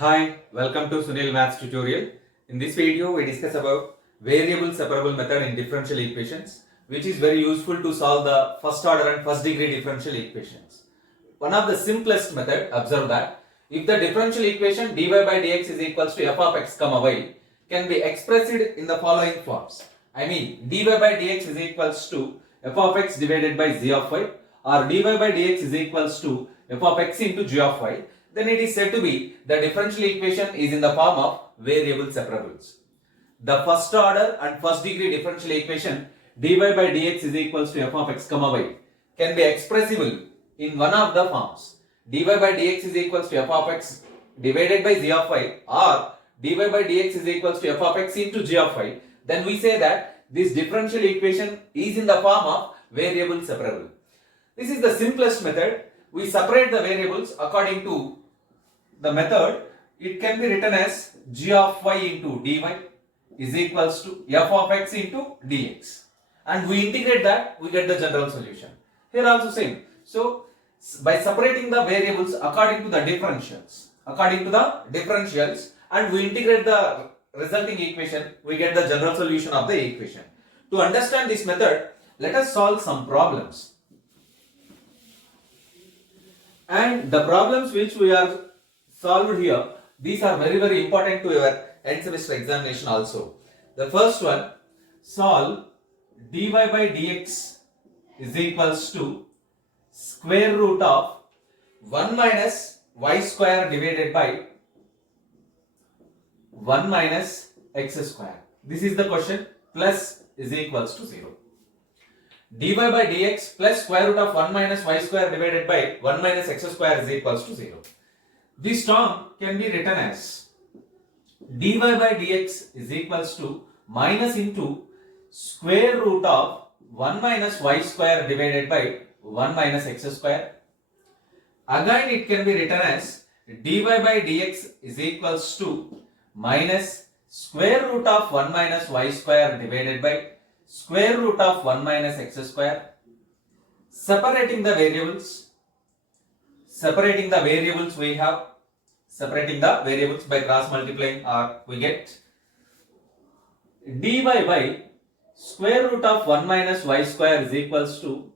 Hi, welcome to Sunil Maths tutorial. In this video, we discuss about variable separable method in differential equations, which is very useful to solve the first order and first degree differential equations. One of the simplest method, observe that, if the differential equation dy by dx is equals to f of x comma y can be expressed in the following forms. I mean, dy by dx is equals to f of x divided by z of y, or dy by dx is equals to f of x into g of y, then it is said to be the differential equation is in the form of variable separables. The first order and first degree differential equation dy by dx is equals to f of x comma y can be expressible in one of the forms. Dy by dx is equals to f of x divided by z of y, or dy by dx is equals to f of x into g of y. Then we say that this differential equation is in the form of variable separable. This is the simplest method. We separate the variables according to the method. It can be written as g of y into dy is equals to f of x into dx, and we integrate that, we get the general solution. Here also same. So by separating the variables according to the differentials, and we integrate the resulting equation, we get the general solution of the equation. To understand this method, let us solve some problems. And the problems which we are solved here, these are very important to your end semester examination also. The first one, solve dy by dx is equals to square root of 1 minus y square divided by 1 minus x square. This is the question. Plus is equals to 0. Dy by dx plus square root of 1 minus y square divided by 1 minus x square is equals to 0. This term can be written as dy by dx is equals to minus into square root of 1 minus y square divided by 1 minus x square. Again it can be written as dy by dx is equals to minus square root of 1 minus y square divided by square root of 1 minus x square. Separating the variables we have, separating the variables by cross multiplying, or we get dy by square root of 1 minus y square is equals to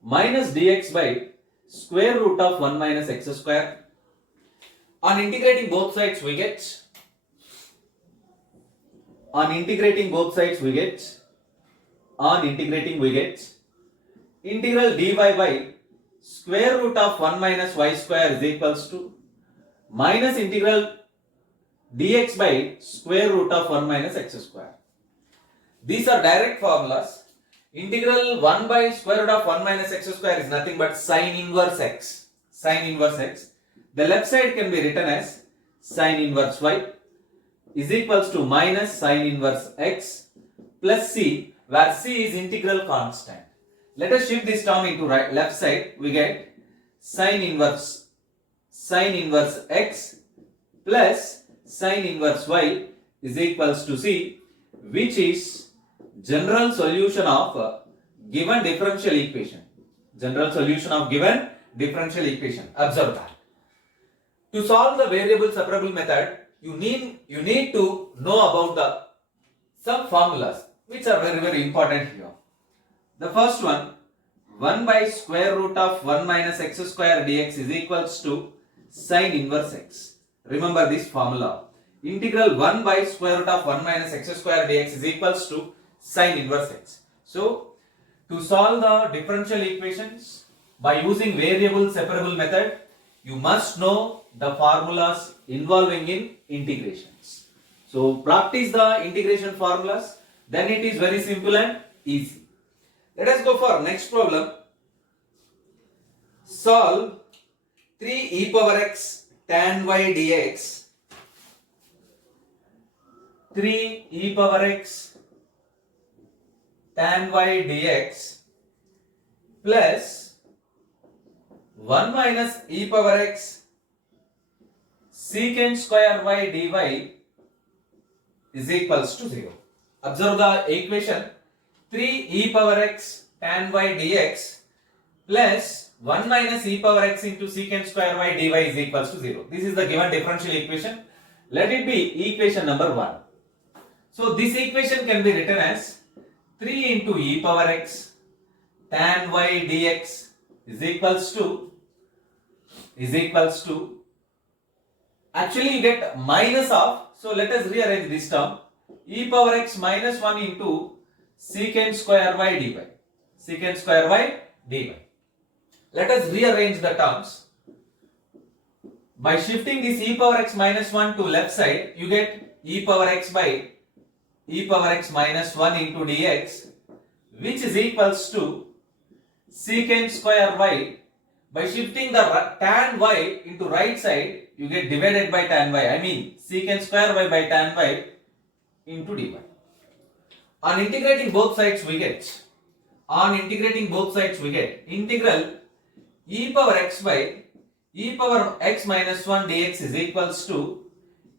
minus dx by square root of 1 minus x square. On integrating both sides we get integral dy by square root of 1 minus y square is equals to minus integral dx by square root of 1 minus x square. These are direct formulas. Integral 1 by square root of 1 minus x square is nothing but sine inverse x. The left side can be written as sine inverse y is equals to minus sine inverse x plus c, where c is integral constant. Let us shift this term into left side. We get sine inverse x plus sine inverse y is equals to c, which is general solution of given differential equation. Observe that. To solve the variable separable method, you need to know about some formulas which are very important here. The first one, 1 by square root of 1 minus x square dx is equals to sine inverse x. Remember this formula. Integral 1 by square root of 1 minus x square dx is equals to sine inverse x. So, to solve the differential equations by using variable separable method, you must know the formulas involving in integrations. So, practice the integration formulas, then it is very simple and easy. Let us go for next problem. Solve 3 e power x tan y dx. 3 e power x tan y dx plus 1 minus e power x secant square y dy is equals to 0. Observe the equation. 3 e power x tan y dx plus 1 minus e power x into secant square y dy is equals to 0. This is the given differential equation. Let it be equation number 1. So this equation can be written as 3 into e power x tan y dx is equals to actually you get minus of, so let us rearrange this term, e power x minus 1 into secant square y dy. Secant square y dy. Let us rearrange the terms. By shifting this e power x minus 1 to left side, you get e power x by e power x minus 1 into dx, which is equals to secant square y. By shifting the tan y into right side, you get divided by tan y. I mean secant square y by tan y into dy. On integrating both sides, we get integral e power x by e power x minus 1 dx is equals to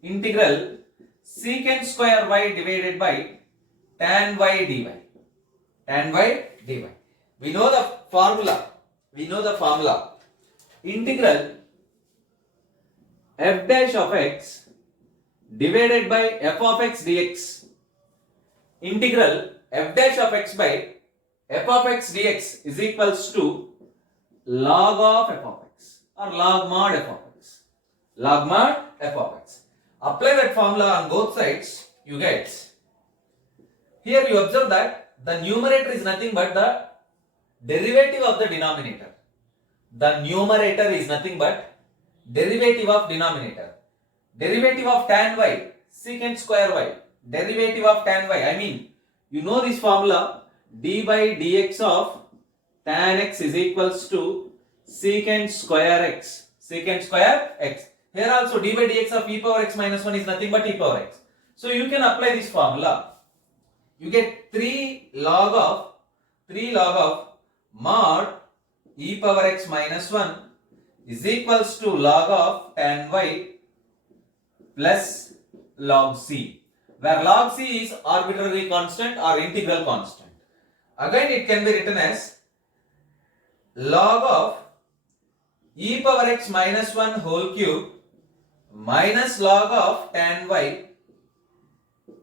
integral secant square y divided by tan y dy. Tan y dy. We know the formula. Integral f dash of x divided by f of x dx. Integral f dash of x by f of x dx is equals to log of f of x or log mod f of x. Log mod f of x. Apply that formula on both sides, you get. Here you observe that the numerator is nothing but the derivative of the denominator. The numerator is nothing but derivative of denominator. Derivative of tan y, secant square y. Derivative of tan y. I mean, you know this formula, d by dx of tan x is equals to secant square x. Secant square x. Here also d by dx of e power x minus 1 is nothing but e power x. So you can apply this formula. You get 3 log of mod e power x minus 1 is equals to log of tan y plus log c, where log c is arbitrary constant or integral constant. Again it can be written as log of e power x minus 1 whole cube minus log of tan y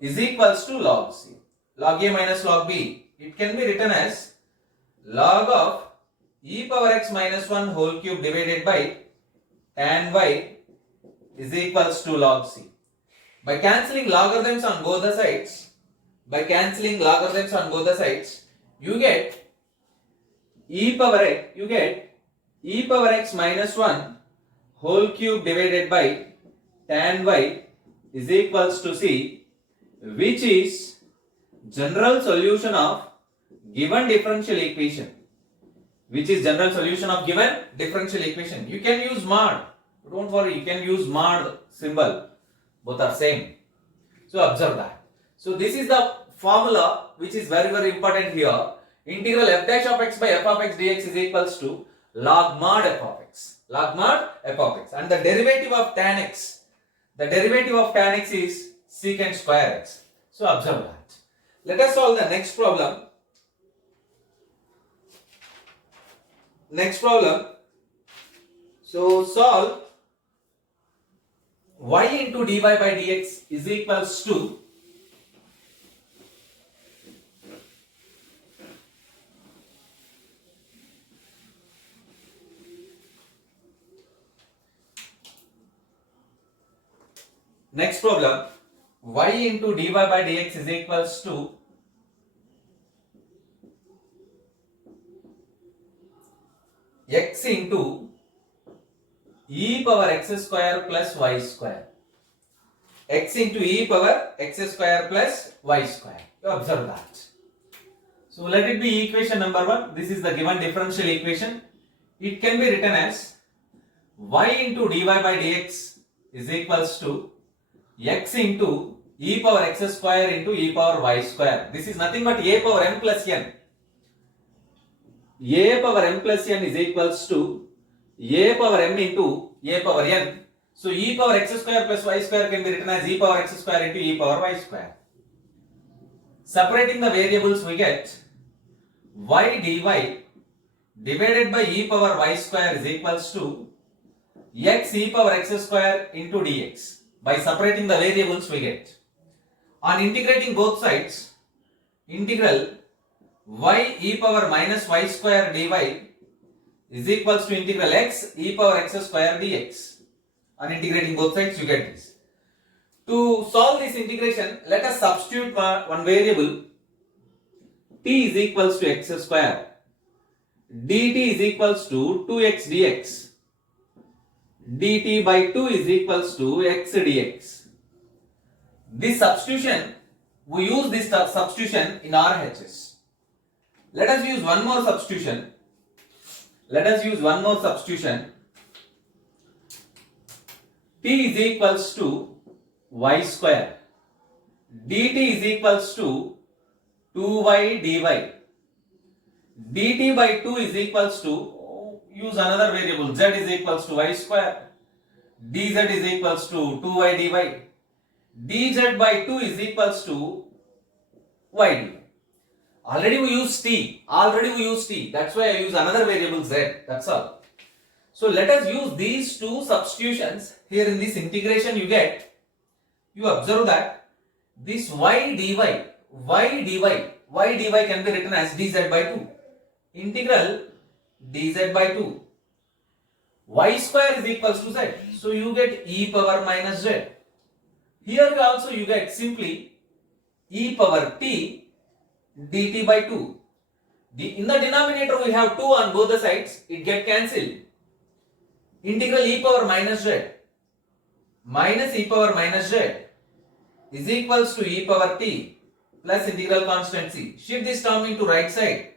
is equals to log c. Log a minus log b. It can be written as log of e power x minus 1 whole cube divided by tan y is equals to log c. By cancelling logarithms on both the sides, you get e power x minus 1 whole cube divided by tan y is equals to c, which is general solution of given differential equation. You can use mod. Don't worry, you can use mod symbol. Both are same. So observe that. So this is the formula which is very, very important here. Integral f dash of x by f of x dx is equals to log mod f of x. Log mod f of x. And the derivative of tan x is secant square x. So observe that. Let us solve the next problem. So solve y into dy by dx is equals to next problem, y into dy by dx is equals to x into e power x square plus y square. X into e power x square plus y square. You observe that. So let it be equation number 1. This is the given differential equation. It can be written as y into dy by dx is equals to x into e power x square into e power y square. This is nothing but a power m plus n. A power m plus n is equals to a power m into a power n. So e power x square plus y square can be written as e power x square into e power y square. Separating the variables, we get y dy divided by e power y square is equals to x e power x square into dx. By separating the variables we get. On integrating both sides, integral y e power minus y square dy is equals to integral x e power x square dx. On integrating both sides you get this. To solve this integration, let us substitute one variable. T is equals to x square. Dt is equals to 2x dx. Dt by 2 is equals to x dx. This substitution, we use this substitution in RHS. Let us use one more substitution. T is equals to y square. Dt is equals to 2y dy. Dt by 2 is equals to, use another variable, z is equals to y square. Dz is equals to 2y dy. Dz by 2 is equals to y dy. Already we use t. That's why I use another variable z. That's all. So let us use these two substitutions. Here in this integration you observe that this y dy can be written as dz by 2. Integral dz by 2. Y square is equals to z. So you get e power minus z. Here also you get simply e power t dt by 2. In the denominator we have 2 on both the sides. It get cancelled. Integral e power minus z minus e power minus z is equals to e power t plus integral constant c. Shift this term into right side.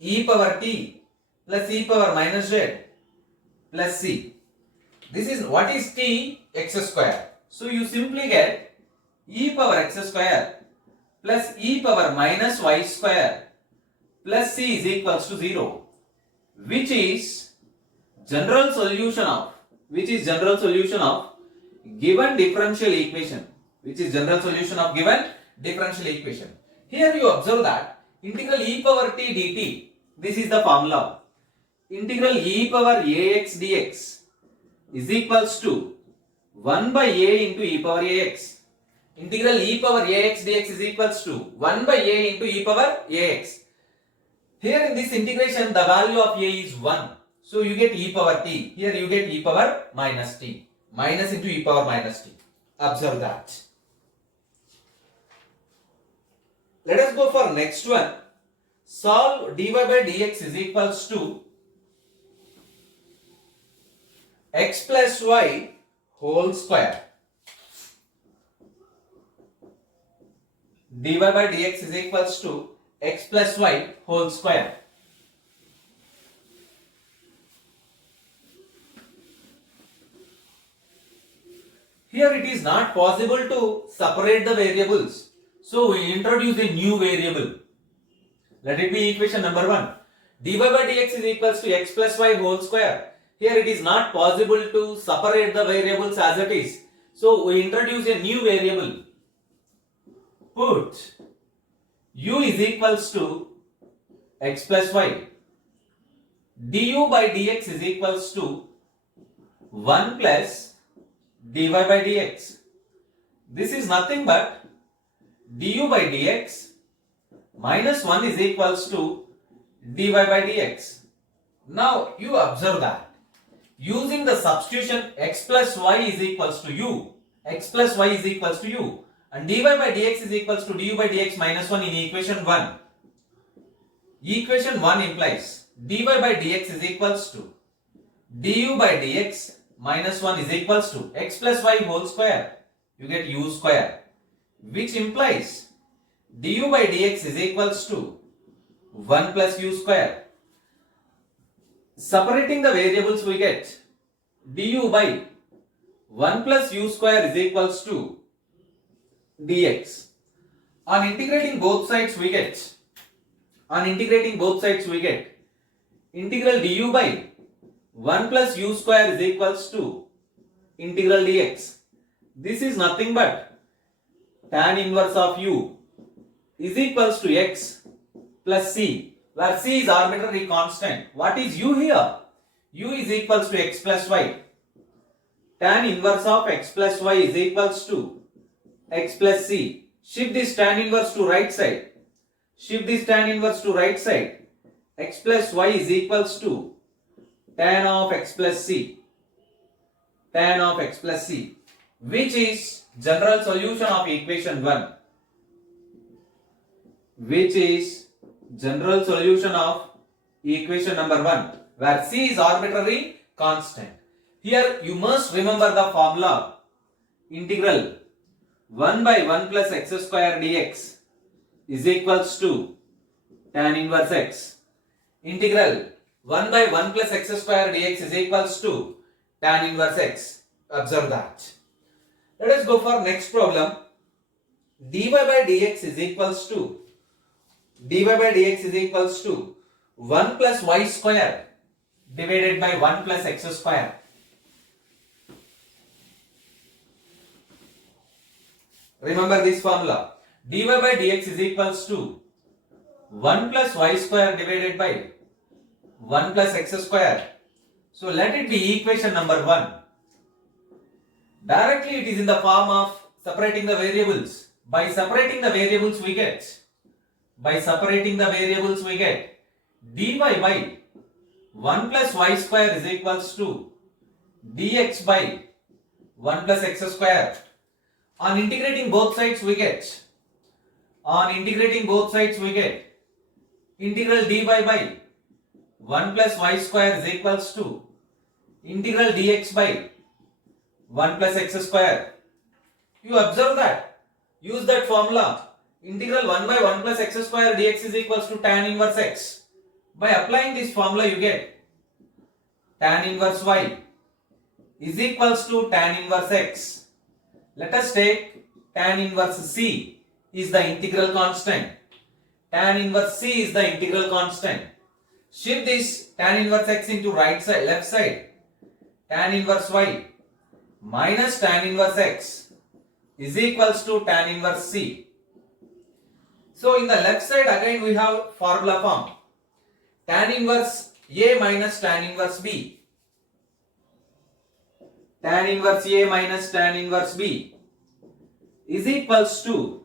E power t plus e power minus z plus c. This is what is t? X square. So you simply get e power x square plus e power minus y square plus c is equals to 0, which is general solution of given differential equation. Here you observe that integral e power t dt, this is the formula. Integral e power ax dx is equals to 1 by a into e power ax. Integral e power ax dx is equals to 1 by a into e power ax. Here in this integration the value of a is 1. So you get e power t. Here you get e power minus t. Minus into e power minus t. Observe that. Let us go for next one. Solve dy by dx is equals to x plus y whole square. Dy by dx is equals to x plus y whole square. Here it is not possible to separate the variables. So we introduce a new variable. Let it be equation number 1. Dy by dx is equals to x plus y whole square. Here it is not possible to separate the variables as it is. So we introduce a new variable. Put u is equals to x plus y. Du by dx is equals to 1 plus dy by dx. This is nothing but du by dx minus 1 is equals to dy by dx. Now you observe that using the substitution x plus y is equals to u, and dy by dx is equals to du by dx minus 1 in equation 1. Equation 1 implies dy by dx is equals to du by dx minus 1 is equals to x plus y whole square. You get u square, which implies du by dx is equals to 1 plus u square. Separating the variables we get du by 1 plus u square is equals to dx. On integrating both sides we get integral du by 1 plus u square is equals to integral dx. This is nothing but tan inverse of u is equals to x plus c where c is arbitrary constant. What is u here? U is equals to x plus y. Tan inverse of x plus y is equals to x plus c. Shift this tan inverse to right side. Shift this tan inverse to right side. X plus y is equals to tan of x plus c. Tan of x plus c, which is general solution of equation 1. Which is general solution of equation number 1, where c is arbitrary constant. Here you must remember the formula. Integral 1 by 1 plus x square dx is equals to tan inverse x. Integral 1 by 1 plus x square dx is equals to tan inverse x. Observe that. Let us go for next problem. dy by dx is equals to 1 plus y square divided by 1 plus x square. Remember this formula. dy by dx is equals to 1 plus y square divided by 1 plus x square. So let it be equation number 1. Directly it is in the form of separating the variables. By separating the variables we get dy by 1 plus y square is equals to dx by 1 plus x square. On integrating both sides we get integral dy by 1 plus y square is equals to integral dx by 1 plus x square. You observe that. Use that formula. Integral 1 by 1 plus x square dx is equals to tan inverse x. By applying this formula you get tan inverse y is equals to tan inverse x. Let us take tan inverse c is the integral constant. Tan inverse c is the integral constant. Shift this tan inverse x into right side, left side. Tan inverse y minus tan inverse x is equals to tan inverse c. So in the left side again we have formula form. Tan inverse a minus tan inverse b. Tan inverse a minus tan inverse b is equals to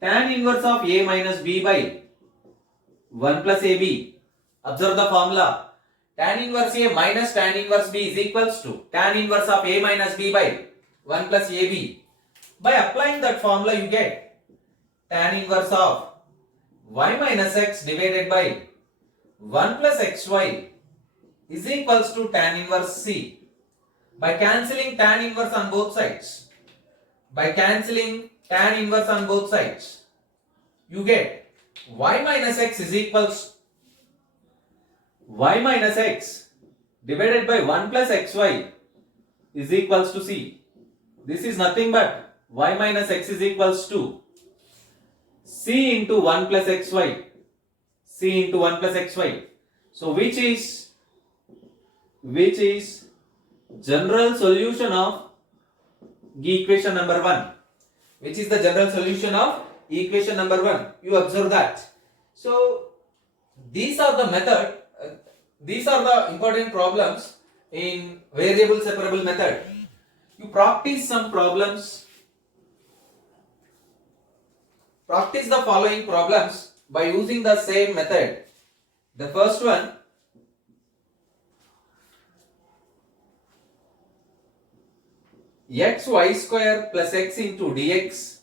tan inverse of a minus b by 1 plus ab. Observe the formula. Tan inverse a minus tan inverse b is equals to tan inverse of a minus b by 1 plus ab. By applying that formula you get tan inverse of y minus x divided by 1 plus xy is equals to tan inverse c. By cancelling tan inverse on both sides, you get y minus x is equals y minus x divided by 1 plus xy is equals to c. This is nothing but y minus x is equals to c into 1 plus xy. So which is general solution of equation number 1. Which is the general solution of equation number 1. You observe that. So these are the method. These are the important problems in variable separable method. You practice some problems. Practice the following problems by using the same method. The first one, xy square plus x into dx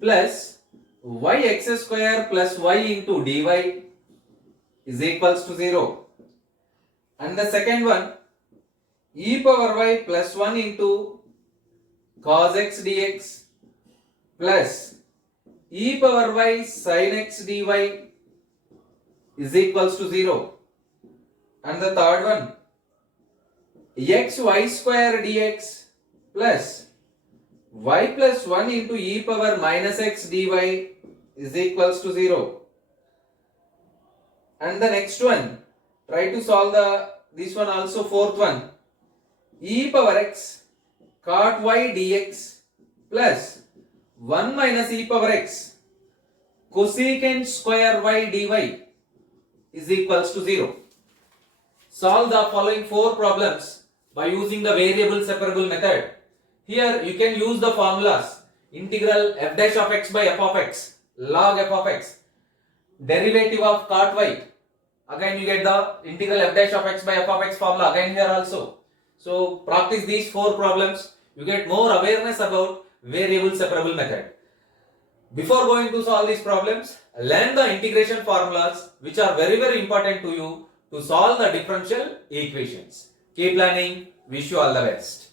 plus yx square plus y into dy is equals to 0. And the second one, e power y plus 1 into cos x dx plus e power y sin x dy is equals to 0. And the third one, xy square dx plus y plus 1 into e power minus x dy is equals to 0. And the next one, try to solve this one also, fourth one, e power x cot y dx plus 1 minus e power x cosecant square y dy is equals to 0. Solve the following 4 problems by using the variable separable method. Here you can use the formulas integral f dash of x by f of x, log f of x, derivative of cot y. Again you get the integral f dash of x by f of x formula again here also. So practice these 4 problems. You get more awareness about variable separable method. Before going to solve these problems, learn the integration formulas which are very important to you to solve the differential equations. Keep learning. Wish you all the best.